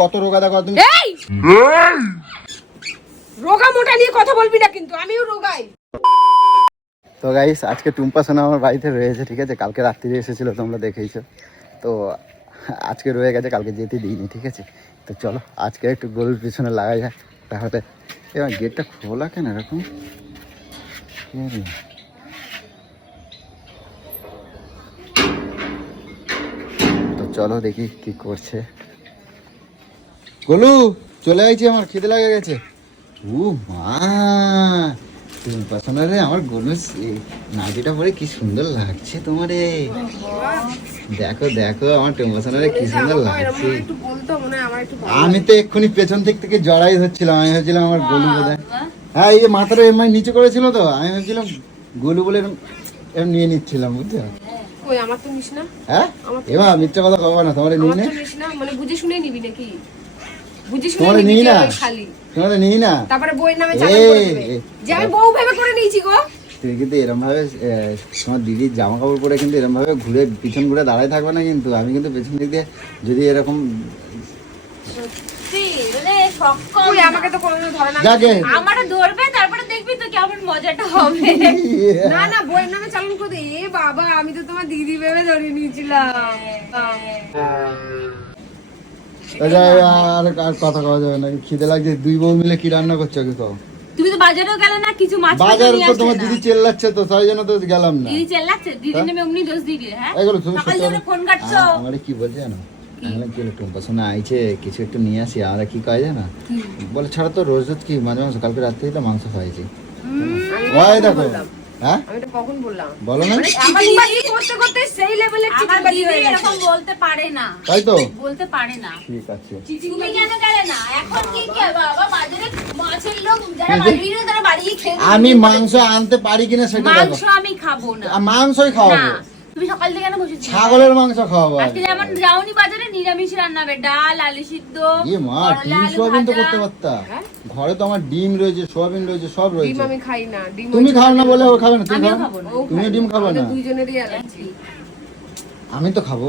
কত রোগা দেখো তুমি? এই! রোগা মোটা নিয়ে কথা বলবি না কিন্তু আমিও রোগাই। তো গাইস আজকে টুম্পা সোনা আমার বাড়িতে রয়েছে ঠিক আছে? কালকে রাত্রিরে এসেছিল তোমরা দেখেইছো। তো আজকে রয়ে গেছে কালকে যেতে দিইনি ঠিক আছে? তো চলো আজকে একটু গরুর পিছনে লাগা যায় তাহলে এবার গেটটা খোলা কেন এরকম? তো চলো দেখি কি করছে। গোলু চলে আইছি আমার খিদে লাগে গেছে। ও মা টুম্পা সোনা রে আমার গোলু সে- নাইটিটা পরে কি সুন্দর লাগছে তোমারে। দেখো দেখো আমার টুম্পা সোনা রে কি সুন্দর লাগছে। একটু বলতো মনে আমার একটু আমি তো এক্ষুনি পেছন দিক থেকে জড়াই হচ্ছিলাম আমি ভাবছিলাম আমার গোলু বোধ হ্যাঁ এই যে মাথাটা এমনি নিচে করেছিল তো আমি ভাবছিলাম গোলু বলে এরম এরম নিয়ে নিচ্ছিলাম বুঝছ কই আমার তো নিস না? হ্যাঁ? এবার মিথ্যা কথা কবা না তোমার নিই আমার না? না মানে বুঝে শুনে নিবি নাকি? বুঝে শুনে নিই না ওই নিই না তারপরে বইয়ের নামে চালান করে দেবে। যে আমি বউ ভেবে করে নিয়েছি গো। তুমি কিন্তু এরম ভাবে তোমার দিদির জামা কাপড় পরে কিন্তু এরম ভাবে ঘুরে পিছন ঘুরে দাঁড়ায় থাকবে না কিন্তু। আমি কিন্তু পেছন দিক দিয়ে যদি এরকম মানে। আমাকে তো কোনোদিন ধরে না। আমারও ধরবে তারপরে দেখবি তো কেমন মজাটা হবে। না না বইয়ের নামে চালান করে দে এ বাবা আমি তো তোমার দিদি ভেবে ধরে নিয়েছিলাম। আচ্ছা, আর আর কথা কওয়া যাবে না। খিদে লাগছে দুই বউ মিলে কি রান্না করছ কি কও। তুমি তো বাজারেও গেলে না কিছু মাছ বাজার তো তোমার। দিদি চেল্লাচ্ছে তো তাই জন্য তো গেলাম না। দিদি চেল্লাচ্ছে দিদি হ্যাঁ? অমনি দোষ দিবি হ্যাঁ? এগুলো তুমি সকাল ধরে ফোন কাটছো। আমারে কি বলছে জানো? কি? টুম্পা সোনা আইছে কিছু একটু নিয়ে আসি আমরা কি কয় জানো? বলে ছাড়া তো রোজ রোজ কি মাঝে মাঝে কালকে রাত্রেই তো মাংস খাইছি ওই দেখো। হ্যাঁ? আমি তো কখন বললাম? বলো না। আমার চিটিংবাজি দিদি- করতে করতে সেই লেভেলে চিটিংবাজি হয়ে গেছে। এরকম বলতে পারে না। তাই তো? বলতে পারে না। ঠিক আছে। তুমি কেন গেলে না? এখন কি কি বাবা। বাজারে মাছের লোক যারা বাড়ি নিয়ে তারা বাড়ি খেয়ে আমি মাংস আনতে পারি কিনা সেটা মাংস আমি খাব না। মাংসই খাওয়াবো না। তুমি সকাল থেকে কেন বসেছো ছাগলের মাংস খাওয়াবো আজকে যেমন যাওনি বাজারে নিরামিষ রান্না হবে ডাল আলু সিদ্ধ ইয়ে মা ডিম সোয়াবিন তো করতে পারতা। হ্যাঁ? ঘরে তো আমার ডিম রয়েছে সোয়াবিন রয়েছে সব ডিম রয়েছে। আমি খাই না ডিম তুমি খাও না বলে ও খাবে না তুমি খাব না। তুমি ডিম খাবে না। দুইজনেরই অ্যালার্জি। আমি তো খাব।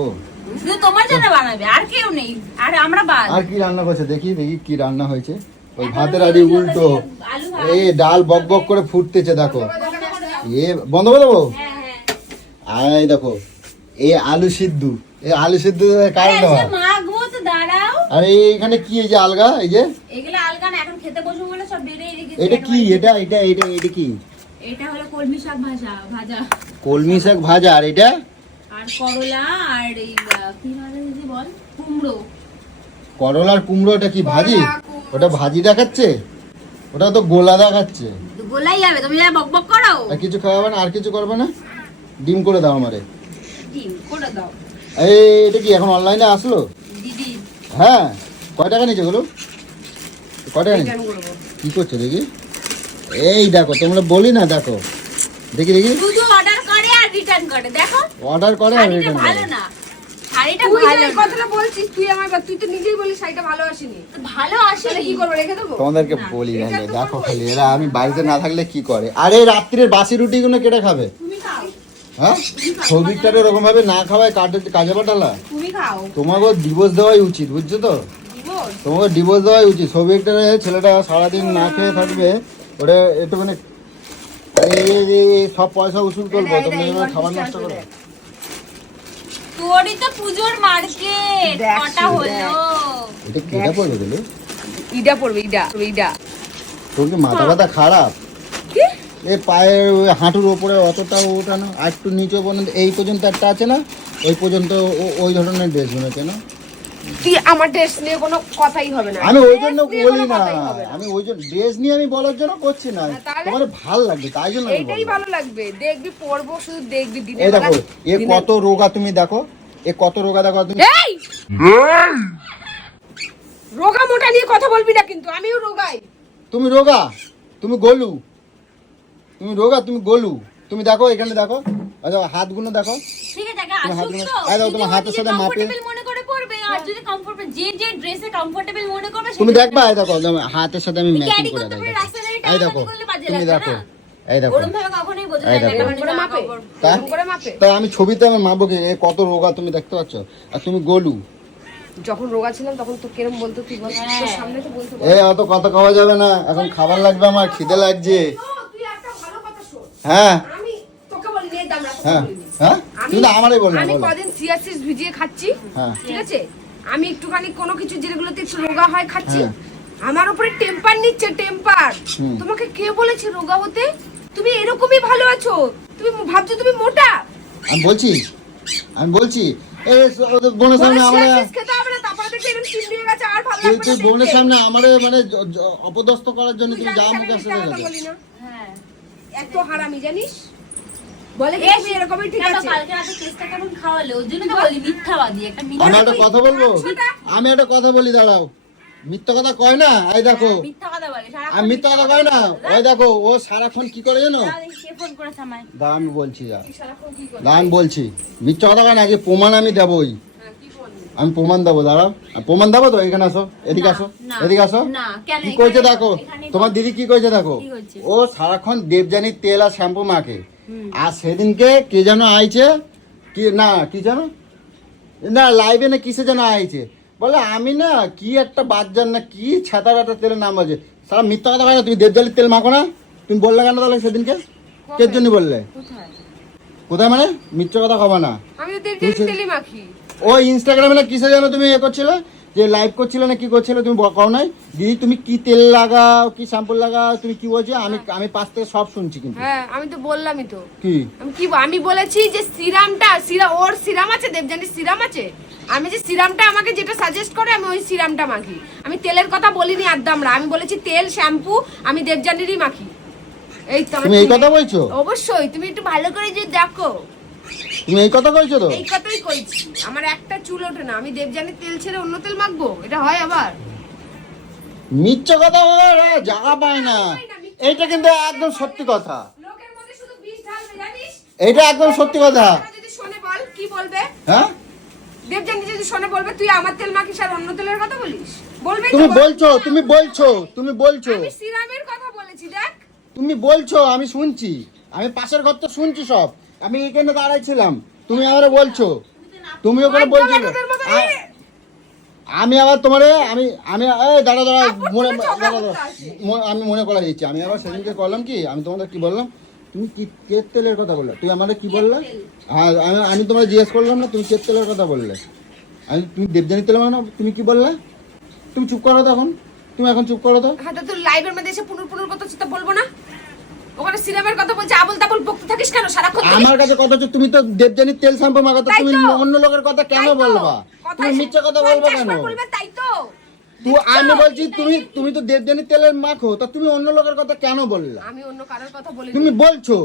শুধু তোমার জন্য বানাবে আর কেউ নেই। আর আমরা বাদ। আর কি রান্না করছে? দেখি দেখি কি রান্না হয়েছে। ওই ভাতের আড়ি উল্টো। এই ডাল বক বক করে ফুটতেছে দেখো। এ বন্ধ করে দেবো? হ্যাঁ, এই দেখো এই আলু সিদ্ধ। এই আলু সিদ্ধ কার আরে, দেওয়া? সে তো দাঁড়াও। আর এই এখানে কি এই যে আলগা এই যে? এগুলো আলগা না এখন খেতে বসবো বলে সব রেখেছি এটা কি? এটা এটা এটা এটা কি? এটা হলো কলমি শাক ভাজা ভাজা। কলমি শাক ভাজা আর এটা? আর করলা আর এই কি ভাজা দিদি বল? কুমড়ো। করলার কুমড়ো এটা কি ভাজি? ওটা ভাজি দেখাচ্ছে ওটা তো গোলা দেখাচ্ছে গোলাই যাবে তুমি যা বক বক করো। আর কিছু খাওয়াবে না আর কিছু করবে না? ডিম করে দাও আমারে। ডিম করে দাও। এই এটা কি এখন অনলাইনে আসলো? দিদি। হ্যাঁ কয় টাকা নিচ্ছে গুলো কয় টাকা নিচ্ছে কি করছ দেখি? এই দেখো তোমরা বলি না দেখো। দেখি দেখি। শুধু অর্ডার করে আর রিটার্ন করে দেখো। অর্ডার করে আর শাড়িটা return ভালো করে। না। শাড়িটা ভালো। কথাটা বলছিস তুই আমার তুই তো নিজেই বলি শাড়িটা ভালো আসেনি। ভালো কি করব রেখে দেবো? তোমাদেরকে বলি না দেখো খালি এরা আমি বাড়িতে না থাকলে কি করে? আরে রাত্রির বাসি রুটিগুলো কেটে খাবে? তুমি খাও। হ্যাঁ? সৌভিকটার এরকম ভাবে না খাওয়ায় কাটে কাজে পাঠালা? তুমি তোমাকে ডিভোর্স দেওয়াই উচিত বুঝছ তো? দিবস তোমাকে ডিভোর্স দেওয়াই উচিত। সৌভিকটার ছেলেটা সারাদিন না খেয়ে থাকবে ওটা একটুখানি এই- এই সব পয়সা উসুল করব তুমি খাবার নষ্ট করো। তোরই তো পুজোর মার্কেট। কটা হলো? এটা কেটা পড়বে বলে ইডা পড়বে ইডা ইডা। তোর কি মাথা ব্যথা খারাপ? এই পায়ের হাঁটুর ওপরে অতটা ওঠানো আর একটু নিচে পর্যন্ত এই পর্যন্ত একটা আছে না? ওই পর্যন্ত ওই ধরনের ড্রেসগুলো কেন তুই আমার ড্রেস নিয়ে কোনো কথাই হবে না। আমি ওই জন্য বলি না। আমি ওই জন্য ড্রেস নিয়ে আমি বলার জন্য করছি না। হ্যাঁ, তোমার ভালো লাগবে তাই জন্য এইটাই ভালো লাগবে। দেখবি পরবো শুধু দেখবি দিনের এই দেখো এ কত রোগা তুমি দেখো এ কত রোগা দেখো তুমি। এই! রোগা মোটা নিয়ে কথা বলবি না কিন্তু আমিও রোগাই। তুমি রোগা তুমি গোলু। তুমি রোগা তুমি গোলু। তুমি দেখো এখানে দেখো। আচ্ছা হাতগুলো দেখো। ঠিক আছে তোমার হাতের সাথে মাপিয়ে- comfortable মনে করে পরবে আর যদি কমফোর্টেবল যে যে ড্রেসে কমফোর্টেবল মনে করবে তুমি দেখবা এই দেখো হাতের সাথে আমি ম্যাচিং করে দেবো এই দেখো তুমি দেখো এই দেখো। মাপে। মাপে। আমি ছবিতে আমি মাপবো কি? এ কত রোগা তুমি দেখতে পাচ্ছ? আর তুমি গোলু। যখন রোগা ছিলাম তখন তো কিরম বলতো তুই হ্যাঁ। সামনে তো বলতো এ অত কথা খাওয়া যাবে না। এখন খাবার লাগবে আমার খিদে লাগছে তুই একটা ভালো কথা শোন হ্যাঁ। হ্যাঁ। হ্যাঁ? তুমি আমারই বল আমি কদিন সিয়াসিস ভিজিয়ে খাচ্ছি হ্যাঁ। ঠিক আছে? আমি একটুখানি কোনো কিছু যেগুলোতে একটু রোগা হয় খাচ্ছি। হ্যাঁ। আমার উপরে টেম্পার নিচ্ছে টেম্পার তোমাকে কে বলেছে রোগা হতে? তুমি এরকমই ভালো আছো। তুমি ভাবছ তুমি মোটা? আমি বলছি আমি বলছি বোনের সামনে আমার বোনের সামনে মানে অপদস্থ করার জন্য তুমি যা মুখে আসতে হ্যাঁ এত হারামি জানিস? বলে কি তুমি এরকমই ঠিক আছে। কালকে রাতে কেসটা কেমন খাওয়ালে? ওর জন্য তো বলি মিথ্যাবাদী একটা আমি একটা কথা বলব? আমি একটা কথা বলি দাঁড়াও। মিথ্যা কথা কয় না? এই দেখো। মিথ্যা কথা বলে সারাক্ষণ আমি মিথ্যা কথা কয় না? ওই দেখো ও সারাক্ষণ কি করে জানো? দা আমি বলছি? দা আমি বলছি মিথ্যা কথা কয় না? আগে প্রমাণ আমি দেবই। হ্যাঁ? আমি প্রমাণ দেবো দাঁড়াও। প্রমাণ দেবো তো? এখানে আসো এদিকে আসো এদিকে আসো? কি এখানে- দেখো? তোমার দিদি কি কইছে দেখো? ও সারাক্ষণ দেবজানির তেল আর শ্যাম্পু মাখে। আর সেদিনকে কে যেন আইছে? কি না কি যেন? না লাইভে না কিসে যেন আইছে? বলে আমি না কি একটা বাজার না কি ছাতা একটা তেলের নাম আছে। সারা মিথ্যা কথা না তুমি দেবজালির তেল মাখো না? তুমি বললে কেন তাহলে সেদিনকে? কে জন্য বললে? কোথায়? মানে? মিথ্যা কথা কবা না। আমি মাখি। ও ইনস্টাগ্রামে না কিসে যেন তুমি এ করছিলে? যে লাইভ করছিলে না কি করছিলে তুমি ব- কও নাই। দিদি তুমি কি তেল লাগাও কি শ্যাম্পু লাগাও তুমি কি বলছো? আমি আমি পাশ থেকে সব শুনছি কিন্তু। হ্যাঁ আমি তো বললামই তো। কি? আমি কি আমি বলেছি যে সিরামটা সিরা ওর সিরাম আছে দেবজানির সিরাম আছে। আমি যে সিরামটা আমাকে যেটা সাজেস্ট করে আমি ওই সিরামটা মাখি। আমি তেলের কথা বলিনি আদ্দামরা। আমি বলেছি তেল শ্যাম্পু আমি দেবজানিরই মাখি। এই তো তুমি এই কথা বলছো? অবশ্যই। তুমি একটু ভালো করে যে দেখো। তুমি এই কথা বলছো তো? এই কথাই কইছি। আমার একটা চুল ওঠে না আমি দেবজানির তেল ছেড়ে অন্য তেল মাখবো? এটা হয় আবার? মিথ্যা কথা জায়গা পায় না। এইটা কিন্তু একদম সত্যি কথা। লোকের মধ্যে শুধু বিষ ঢালবে জানিস? এইটা একদম সত্যি কথা। যদি শোনে বল কি বলবে? হ্যাঁ? দেবজানি যদি শোনে বলবে তুই আমার তেল মাখিস আর অন্য তেলের কথা বলিস? বলবে তুমি বলছো তুমি বলছো তুমি বলছো। আমি সিরামের কথা বলেছি দেখ। তুমি বলছো আমি শুনছি। আমি পাশের ঘর তো শুনছি সব। আমি এখানে দাঁড়াইছিলাম তুমি আমার বলছো। তুমি ওখানে বলছো আমি আবার তোমারে আমি আমি এই দাঁড়া দাঁড়া মনে দাঁড়া, আমি মনে করা দিচ্ছি। আমি আবার সেদিনকে করলাম কি? আমি তোমাদের কি বললাম? তুমি কি কেত তেলের কথা বললে? তুই আমাদের কি বললে? আর আমি আমি তোমার জিজ্ঞেস করলাম না তুমি কেত তেলের কথা বললে? আমি তুমি দেবজানি তেল মানে তুমি কি বললে? তুমি চুপ করো তখন তুমি এখন চুপ করো তো। হ্যাঁ তো লাইভের মধ্যে এসে পুনুর পুনুর কথা বলব না? ওখানে সিরামের কথা বলছে আবল তাবল বকতে থাকিস কেন? সারাক্ষণ আমার কাছে কথা হচ্ছে তুমি তো দেবজানির তেল শ্যাম্পু তাই তুমি অন্য লোকের কথা কেন বলবা? তুমি মিথ্যা কথা বলবা কেন? বলবে তাই তো। তুই আমি বলছি তুমি তুমি তো দেবজানির তেলের মাখো তা তুমি অন্য লোকের কথা কেন বললা? আমি অন্য কারোর কথা বলি তুমি বলছো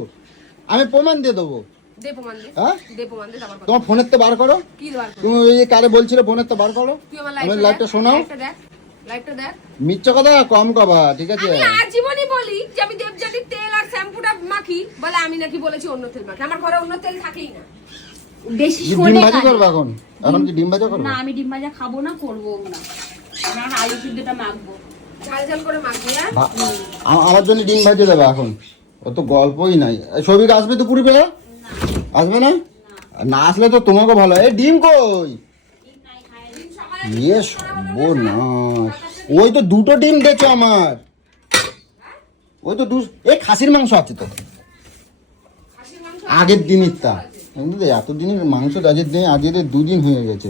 আমি প্রমাণ দিয়ে দেবো। হ্যাঁ? তোমার ফোনের তো বার করো। তুমি ওই কারে বলছিলে ফোনের তো বার করো। আমার লাইভটা শোনাও। মিথ্যা কথা কম কবা ঠিক আছে? আমি আজীবনই বলি যে আমি দেবজানির তেল মাখি বলে আমি নাকি বলেছি অন্য তেল মাখি। আমার ঘরে অন্য তেল থাকেই না। বেশি শোনে ডিম ভাজি। এখন? এখন কি ডিম ভাজা করব? না আমি ডিম ভাজা খাব না করব না। আলু সিদ্ধটা মাখবো। ঝাল ঝাল করে মাখি হ্যাঁ? আমার জন্য ডিম দেবে এখন। অত গল্পই নাই। সবিক আসবে তো পুরি পেলা আসবে না? না আসলে তো তোমাকে ভালো এই ডিম কই? ইয়ে সর্বনাশ। ওই তো দুটো ডিম দেখছ আমার। ওই তো দু এই খাসির মাংস আছে তো। আগের দিনের তা কিন্তু এত দিনের মাংস আজের দিন আজের দুদিন হয়ে গেছে।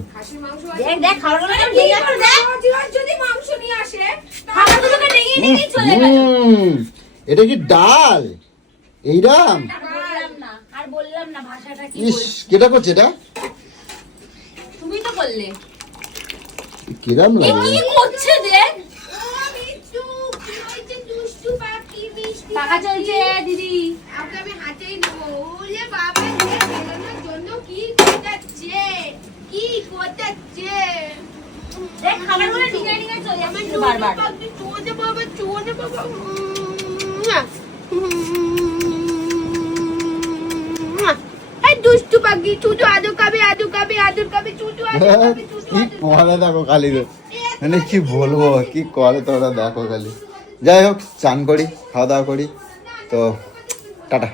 এটা কি ডাল? এইরাম আর বললাম না আর বললাম না ভাষাটা কি ইস কেটা করছে এটা? তুমি তো বললে। কিরাম লাগে কি করছে দেখ মিষ্টি কি হয়েছে দুষ্টু পাখি মিষ্টি চলছে দিদি। আমি হাতেই নেব। ওলে বাবা বেরোনোর জন্য কি করতেছে? কি করতেছে? দেখ খাবারগুলো ডিঙায় ডিঙায় চলে যাচ্ছে বারবার। পাখি চোদে বাবা চোদে বাবা এই দুষ্টু পাখি চুচু আদু কাবে আদু কাবে আদুর কাবে চুচু আদু কাবে চুচু আদু দেখো খালি মানে কি বলব কি করে তোরা দেখো খালি। যাই হোক চান করি খাওয়া দাওয়া করি। তো টাটা।